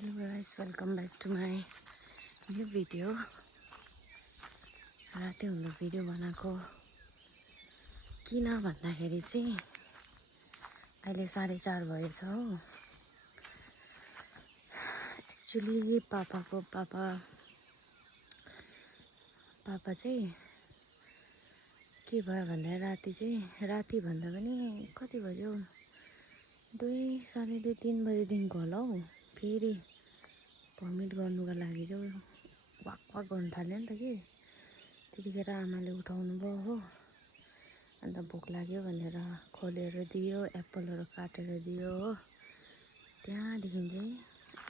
Hello guys, welcome back to my new video. राति हुँदा video बनाएको किन भन्दाखेरि चाहिँ अहिले 4:30 भएछ हो। एक्चुअली पापा चाहिँ के भयो भन्दा राति भन्दा पनि कति बज्यो, 2, साढे 2, 3 बजेदेखिको होला हौ। फेरि भमिट गर्नुको लागि चाहिँ वाक गर्नु थाल्यो नि त कि। त्यतिखेर आमाले उठाउनु भयो हो। अन्त भोक लाग्यो भनेर खोलेर दियो, एप्पलहरू काटेर दियो हो। त्यहाँदेखि चाहिँ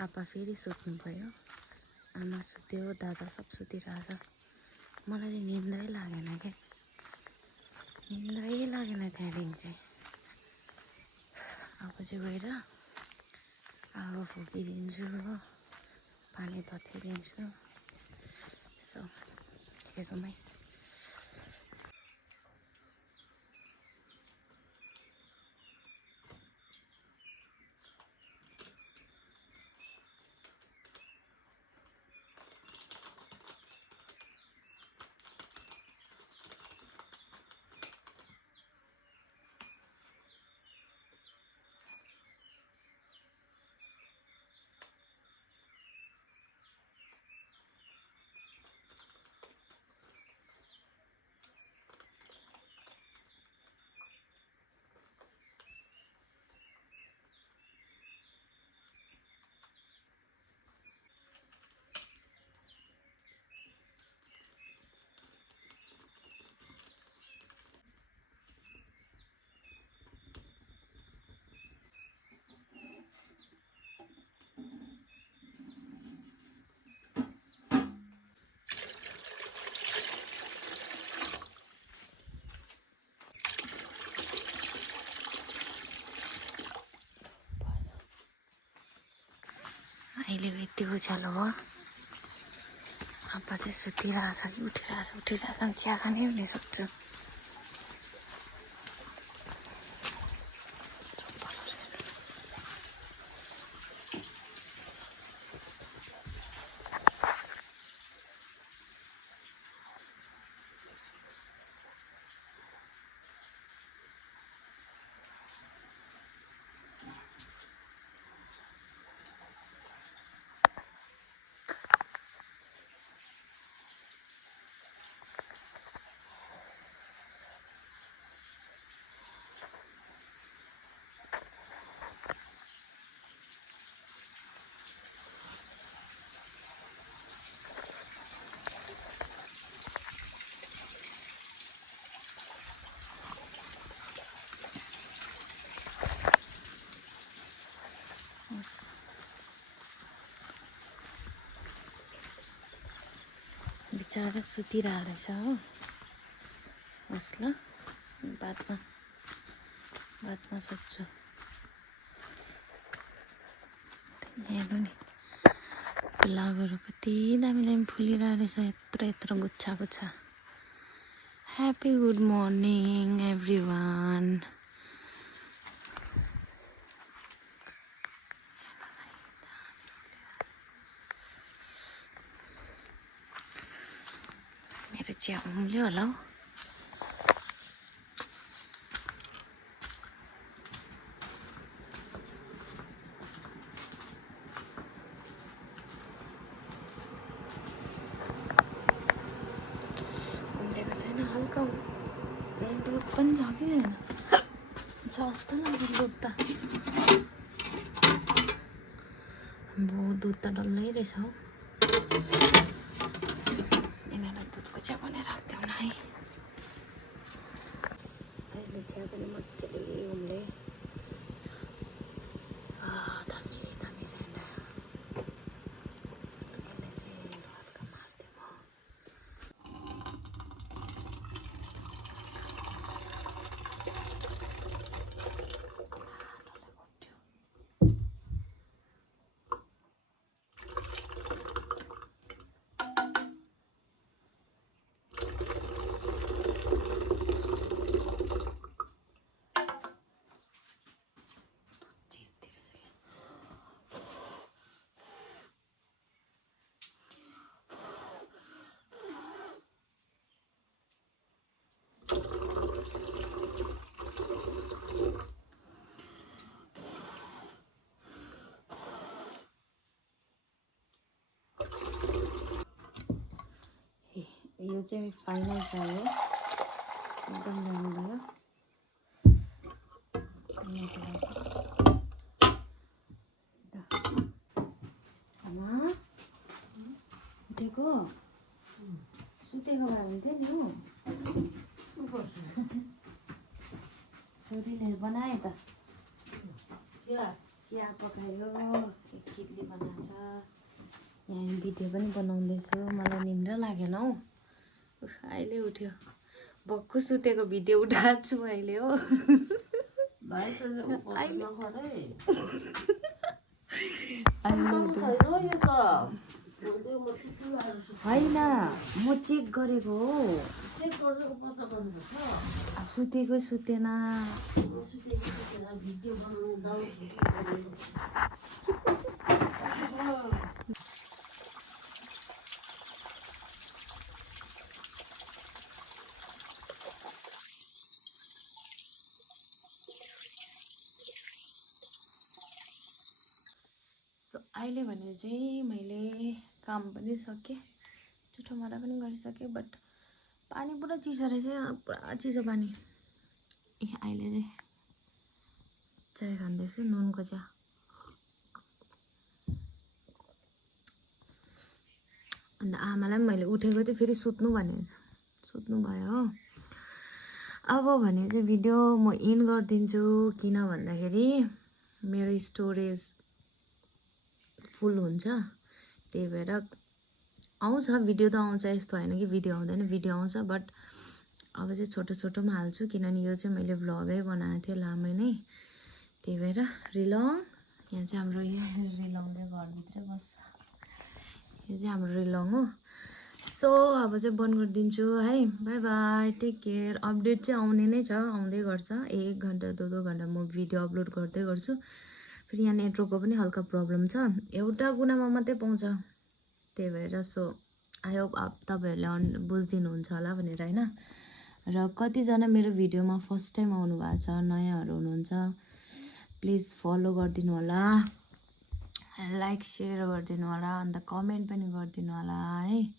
आपा फेरि सुत्नु भयो। आमा सुत्यो, दादा सब सुतिरहेछ। मलाई चाहिँ निन्द्रै लागेन क्या, निन्द्रै लागेन। त्यहाँदेखि चाहिँ अब चाहिँ गएर आगो फुकिदिन्छु हो, पानी तताइदिन्छु। सो हेरौँ है। अहिले यति उज्यालो हो। आपा चाहिँ सुतिरहेछ कि उठिरहेछ नि, चिया खानै हुने सक्छु। बिचारा सुतिरहेको रहेछ हो। होस् ल, बादमा सोध्छु। हेर्नु नि, गुलाबहरू कति दामी फुलिरहेको रहेछ, यत्रो गुच्छा। Happy good morning everyone. मेरो चिया उम्ल्यो होला हौ। उम्लेको छैन, हल्का दुध पनि छ कि छैन, छ जस्तो लाग्यो दुध त। दुध त डल्लै रहेछ हौ। यिनीहरूलाई दुधको चिया बनाएर राख्दिउँ न है। अहिले चिया पनि मजाले उम्ले। दामी छैन। यसलाई चाहिँ हल्का मार्दिउँ हो। यो चाहिँ फाइनल ट्राई हो, एकदम राम्रो भयो। आमा उठेको सुतेको भए हुन्थ्यो नि हौ। छोरीले बनाए त चिया पकायो, एक किटली बनाएको छ। यहाँ भिडियो पनि बनाउँदैछु, मलाई निन्द्रा लागेन हौ। अहिले उठ्यो, भक्कु सुतेको भिडियो उठाएको छु अहिले हो। होइन म चेक गरेको हो, सुतेको सुतेन। सो अहिले भने चाहिँ मैले काम पनि सकेँ, चुटोमारा पनि गरिसकेँ, बट पानी पुरा चिसो रहेछ, पुरा चिसो पानी। ए अहिले चाहिँ चाय खाँदैछु, नुनको चिया। अन्त आमालाई पनि मैले उठेको थिएँ, फेरि सुत्नु भयो हो। अब भने चाहिँ भिडियो म इन गरिदिन्छु, किन भन्दाखेरि मेरो स्टोरेज फुल हुन्छ, त्यही भएर आउँछ भिडियो त आउँछ, यस्तो होइन कि भिडियो आउँदैन, भिडियो आउँछ, बट अब चाहिँ छोटो छोटोमा हाल्छु, किनभने यो चाहिँ मैले भ्लगै बनाएको थिएँ लामै नै, त्यही भएर रिलङ। यहाँ चाहिँ हाम्रो रिलङ चाहिँ घरभित्रै बस्छ, यो चाहिँ हाम्रो रिलङ हो। सो अब चाहिँ बन्द गरिदिन्छु है, bye bye, take care. Update चाहिँ आउने नै छ, आउँदै गर्छ, 1 घन्टा 2 घन्टा म भिडियो अपलोड गर्दै गर्छु। फेरि यहाँ नेटवर्कको पनि हल्का प्रब्लम छ, एउटा कुनामा मात्रै पाउँछ, त्यही भएर। सो आई होप तपाईँहरूले बुझिदिनुहुन्छ होला भनेर होइन। र कतिजना मेरो भिडियोमा फर्स्ट टाइम आउनु भएको छ, नयाँहरू हुनुहुन्छ, प्लिज फलो गरिदिनु होला, लाइक सेयर गरिदिनु होला, अन्त कमेन्ट पनि गरिदिनु होला है।